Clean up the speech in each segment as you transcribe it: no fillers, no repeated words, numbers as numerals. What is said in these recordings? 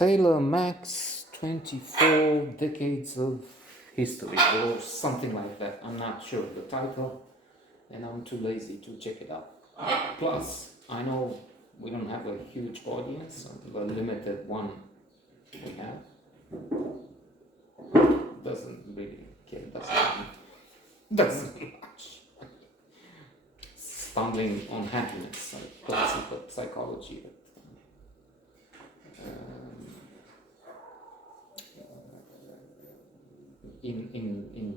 Taylor Max 24 Decades of History or something like that. I'm not sure of the title and I'm too lazy to check it out. Plus, I know we don't have a huge audience, the limited one we have doesn't really care, doesn't much. Stumbling on happiness, like classical psychology. Um, in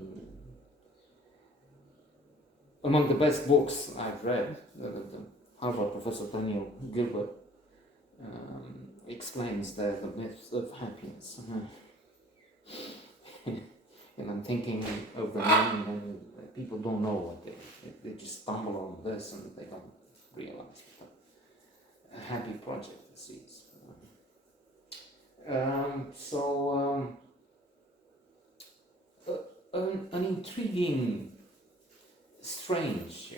among the best books I've read, the Harvard professor Daniel Gilbert explains the myth of happiness. And I'm thinking of the name, and people don't know what they just stumble on this and they don't realize what a happy project this is. An intriguing, strange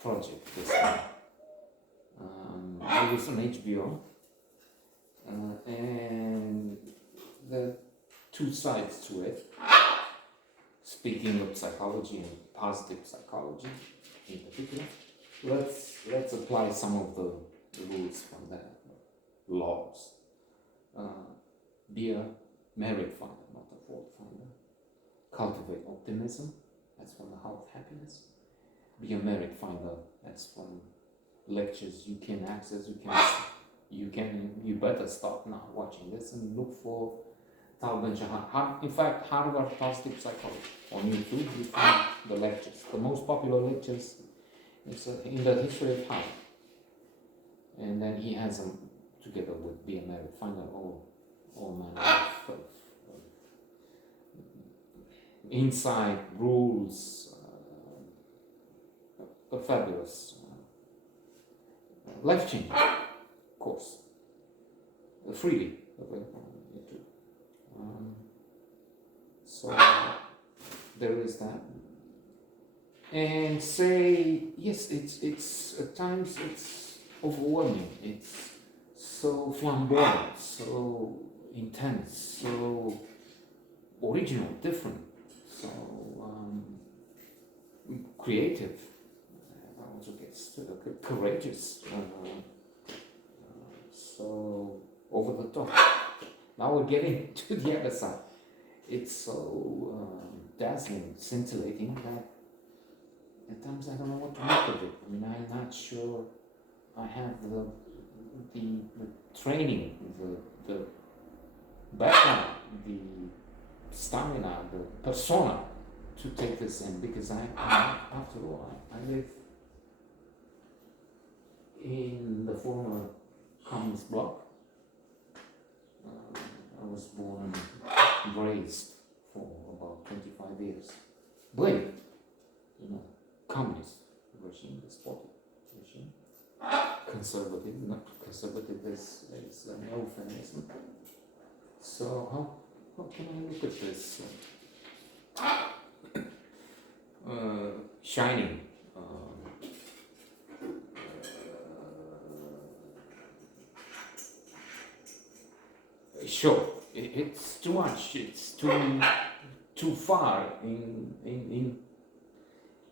project this time. It was on HBO, and there are two sides to it. Speaking of psychology and positive psychology in particular, let's apply some of the rules from that laws. Be a merit finder, not a fault finder. Cultivate optimism, that's from the How of Happiness. Be a merit finder, that's from lectures you can access. You better stop now watching this and look for Tal Ben-Shahar. In fact, Harvard Positive Psychology on YouTube. You find the lectures. The most popular lectures is in the history of Harvard, and then he has them together with Be a Merit Finder, all manner of insight, rules, a fabulous, life-changing course, freely available on YouTube. So there is that. And say, yes, it's at times it's overwhelming. It's so flamboyant, so intense, so original, different, so creative. Also gets courageous, so over the top. Now we're getting to the other side. It's so dazzling, scintillating that at times I don't know what to make of it. I mean, I'm not sure I have the training, the background, the stamina, the persona to take this in, because after all, I live in the former communist bloc. I was born and raised for about 25 years. Blame, communist regime, despotic regime. Conservative, not conservative is an euphemism. So how can I look at this? Shining. Sure, it's too much. It's too far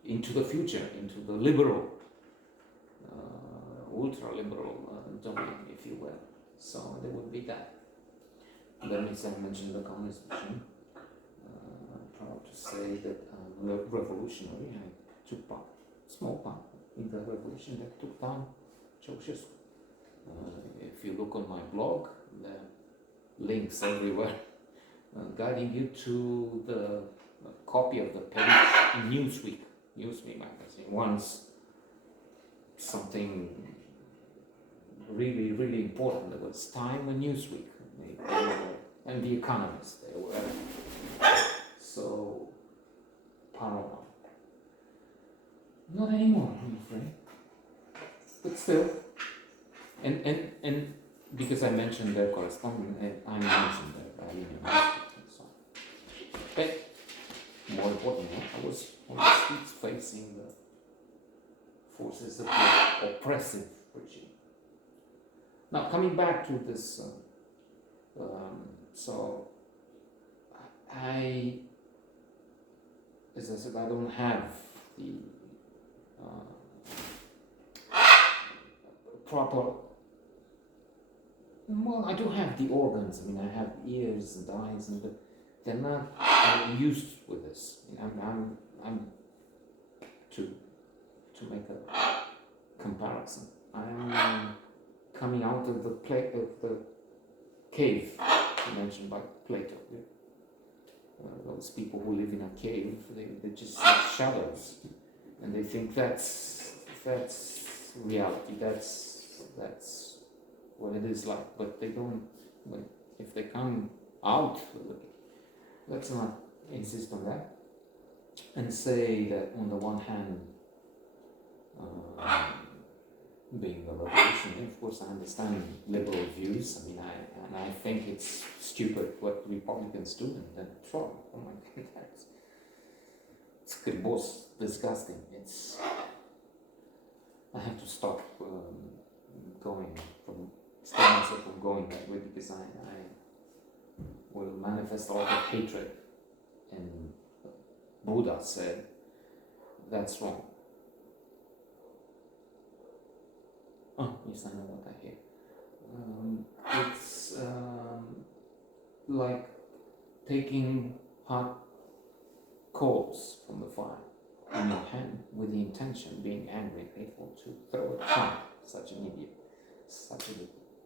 into the future, into the liberal, ultra-liberal domain, if you will. So there would be that. That means I mentioned the communist regime. I'm proud to say that I'm a revolutionary. I took part, small part, in the revolution that took down Ceausescu. If you look on my blog, there are links everywhere guiding you to the copy of the page in Newsweek magazine. Once something really, really important, there was Time and Newsweek. And The Economist, they were so paramount. Not anymore, I'm afraid. But still, and because I mentioned their correspondent, I mentioned their and so on. But more importantly, I was on the streets facing the forces of the oppressive regime. Now, coming back to this, so I, as I said, I don't have the proper. Well, I do have the organs. I mean, I have ears and eyes, and they're not used with this. I mean, I'm to make a comparison. I'm coming out of the cave mentioned by Plato. Those people who live in a cave, they just see shadows, and they think that's reality. That's what it is like. But they don't. If they come out, let's not insist on that, and say that on the one hand, being a revolutionary, of course, I understand liberal views. I mean, I think it's stupid what Republicans do, and then Trump. Oh my God, it's both disgusting. I have to stop stop myself from going that way, because I will manifest a lot of hatred. And Buddha said that's wrong. Oh, yes, I know what I hear. It's like taking hot coals from the fire in your hand with the intention, being angry and hateful, to throw it at such an idiot.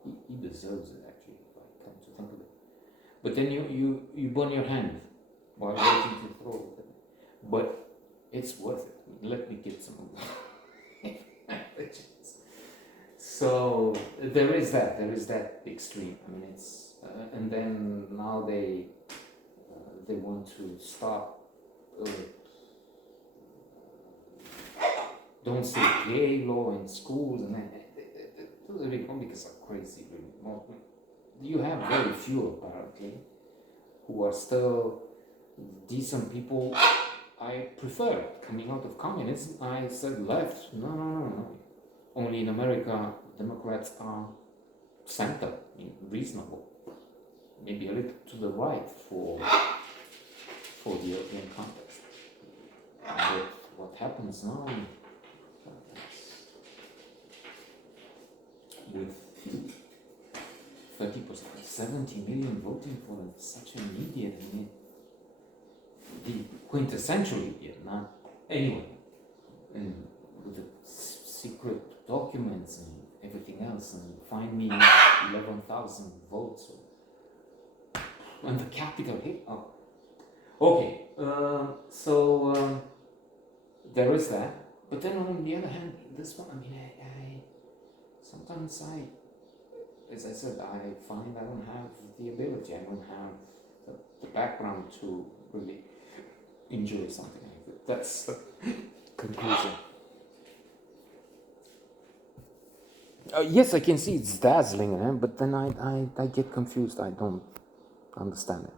He deserves it, actually, if I come to think of it. But then you burn your hand while waiting to throw it. But it's worth it. Let me get some of it. So there is that extreme. I mean, it's and then now they want to stop. Don't say gay law in schools, and then the Republicans are crazy. Really, you have very few apparently who are still decent people. I prefer coming out of communism. I said left. No. Only in America, Democrats are center, reasonable, maybe a little to the right for the European context. But what happens now with 30%, 70 million voting for such an idiot, I mean, the quintessential idiot, not anyone, and with the secret documents and everything else, and find me 11,000 votes on the Capitol Hill. Oh. Okay, so there is that. But then on the other hand, this one, I mean, I sometimes as I said, I find I don't have the ability, I don't have the background to really enjoy something like that. That's the conclusion. Yes, I can see it's dazzling, but then I get confused. I don't understand it.